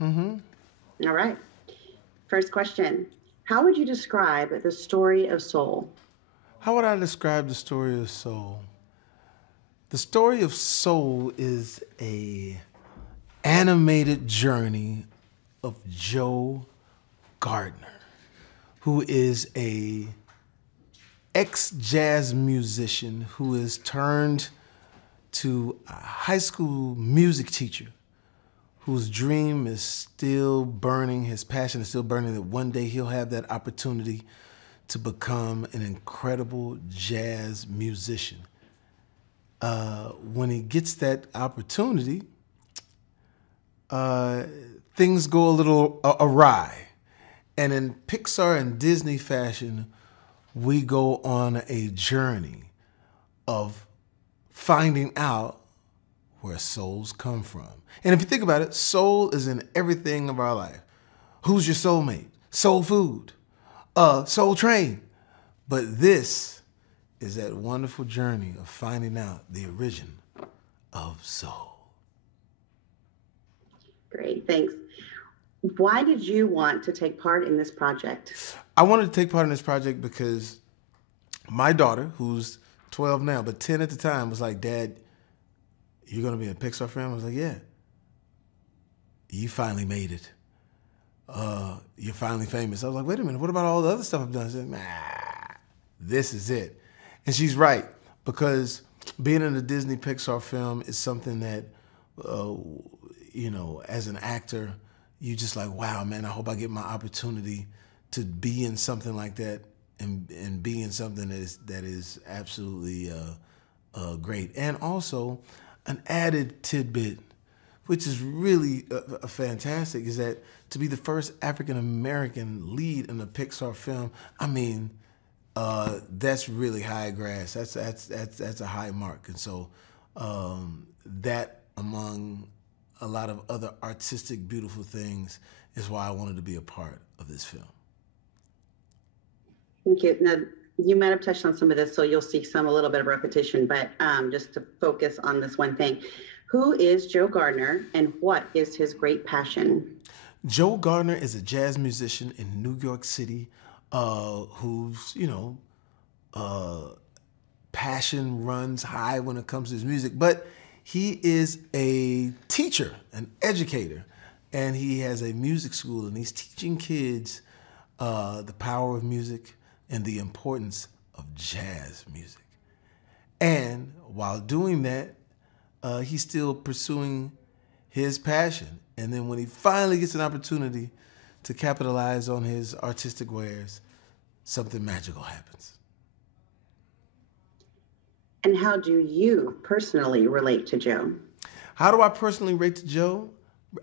Mm-hmm. All right. First question. How would you describe the story of Soul? How would I describe the story of Soul? The story of Soul is a animated journey of Joe Gardner, who is a ex-jazz musician who is turned to a high school music teacher whose dream is still burning, his passion is still burning, that one day he'll have that opportunity to become an incredible jazz musician. When he gets that opportunity, uh, things go a little awry. And in Pixar and Disney fashion, we go on a journey of finding out where souls come from. And if you think about it, soul is in everything of our life. Who's your soulmate? Soul food, soul train. But this is that wonderful journey of finding out the origin of soul. Great, thanks. Why did you want to take part in this project? I wanted to take part in this project because my daughter, who's 12 now, but 10 at the time, was like, Dad, you're going to be in a Pixar film? I was like, yeah. You finally made it. You're finally famous. I was like, wait a minute, what about all the other stuff I've done? I said, nah, this is it. And she's right, because being in a Disney Pixar film is something that, as an actor, you just like, wow, man, I hope I get my opportunity to be in something like that and be in something that is absolutely great. And also, an added tidbit, which is really fantastic, is that to be the first African American lead in a Pixar film, I mean, that's really high grass. That's a high mark, and so that among a lot of other artistic, beautiful things is why I wanted to be a part of this film. Thank you. Now, you might have touched on some of this, so you'll see a little bit of repetition, but just to focus on this one thing. Who is Joe Gardner and what is his great passion? Joe Gardner is a jazz musician in New York City whose, passion runs high when it comes to his music. But he is a teacher, an educator, and he has a music school, and he's teaching kids the power of music and the importance of jazz music. And while doing that, he's still pursuing his passion. And then when he finally gets an opportunity to capitalize on his artistic wares, something magical happens. And how do you personally relate to Joe? How do I personally relate to Joe?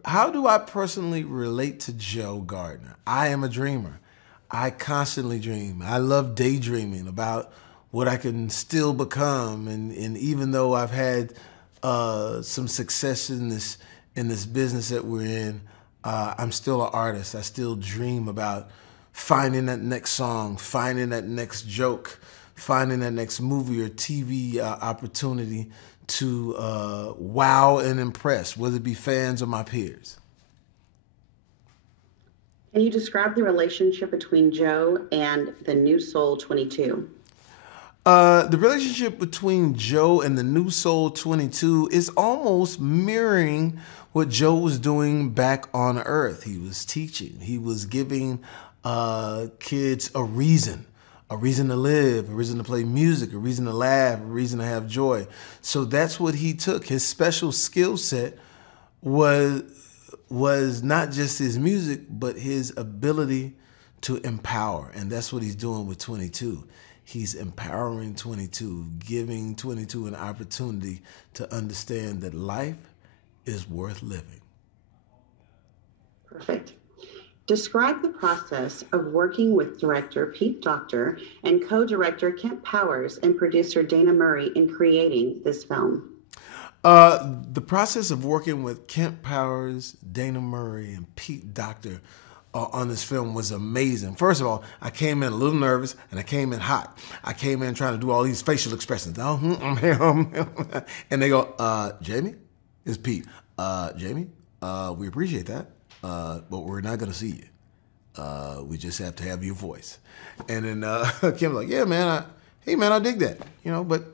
How do I personally relate to Joe Gardner? I am a dreamer. I constantly dream. I love daydreaming about what I can still become. And even though I've had some success in this business that we're in, I'm still an artist. I still dream about finding that next song, finding that next joke, finding that next movie or TV opportunity to wow and impress, whether it be fans or my peers. Can you describe the relationship between Joe and the new Soul 22? The relationship between Joe and the New Soul 22 is almost mirroring what Joe was doing back on Earth. He was teaching. He was giving kids a reason to live, a reason to play music, a reason to laugh, a reason to have joy. So that's what he took. His special skill set was not just his music, but his ability to empower. And that's what he's doing with 22. He's empowering 22, giving 22 an opportunity to understand that life is worth living. Perfect. Describe the process of working with director Pete Docter and co-director Kent Powers and producer Dana Murray in creating this film. The process of working with Kent Powers, Dana Murray, and Pete Docter on this film was amazing. First of all, I came in a little nervous and I came in hot. I came in trying to do all these facial expressions. And they go, Jamie? It's Pete. Jamie? We appreciate that, but we're not going to see you. We just have to have your voice. And then Kim was like, yeah, man, hey, man, I dig that, but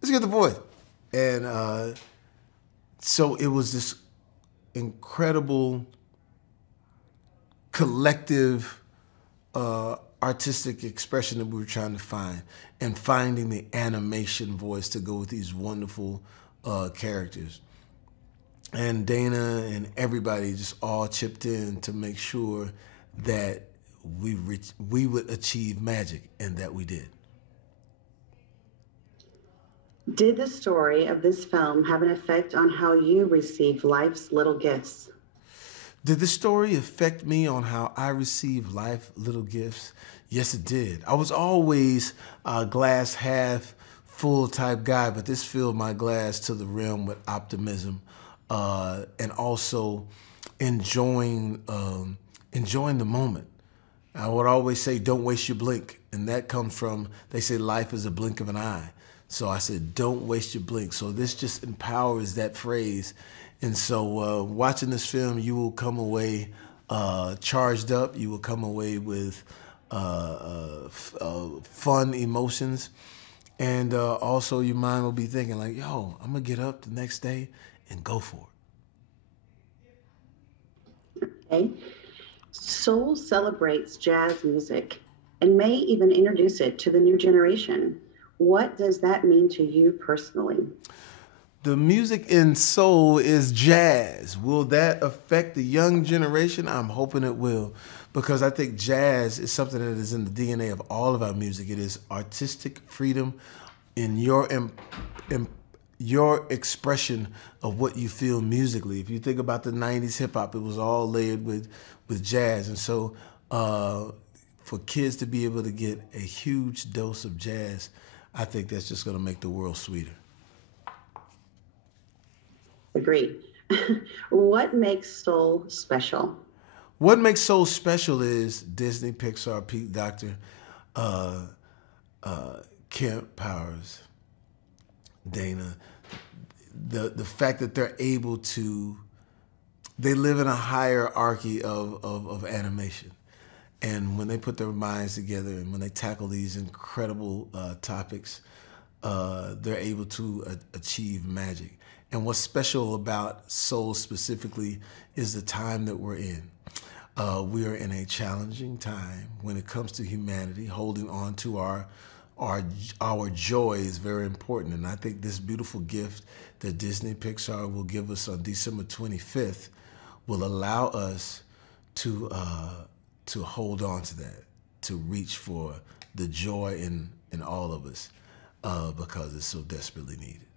let's get the voice. And so it was this incredible collective artistic expression that we were trying to find, and finding the animation voice to go with these wonderful characters. And Dana and everybody just all chipped in to make sure that we would achieve magic, and that we did. Did the story of this film have an effect on how you receive life's little gifts? Did the story affect me on how I receive life little gifts? Yes, it did. I was always a glass half full type guy, but this filled my glass to the rim with optimism, and also enjoying the moment. I would always say, don't waste your blink. And that comes from, they say life is a blink of an eye. So I said, don't waste your blink. So this just empowers that phrase. And so watching this film, you will come away charged up. You will come away with fun emotions. And also your mind will be thinking like, yo, I'm going to get up the next day and go for it. Okay. Soul celebrates jazz music and may even introduce it to the new generation. What does that mean to you personally? The music in soul is jazz. Will that affect the young generation? I'm hoping it will, because I think jazz is something that is in the DNA of all of our music. It is artistic freedom in your expression of what you feel musically. If you think about the 90s hip hop, it was all layered with jazz. And so for kids to be able to get a huge dose of jazz, I think that's just going to make the world sweeter. Agreed. What makes soul special? What makes soul special is Disney, Pixar, Pete Docter, Kemp Powers, Dana. The fact that they're able to, they live in a hierarchy of animation. And when they put their minds together and when they tackle these incredible topics, they're able to achieve magic. And what's special about soul specifically is the time that we're in. We are in a challenging time when it comes to humanity. Holding on to our joy is very important. And I think this beautiful gift that Disney Pixar will give us on December 25th will allow us to hold on to that, to reach for the joy in all of us, because it's so desperately needed.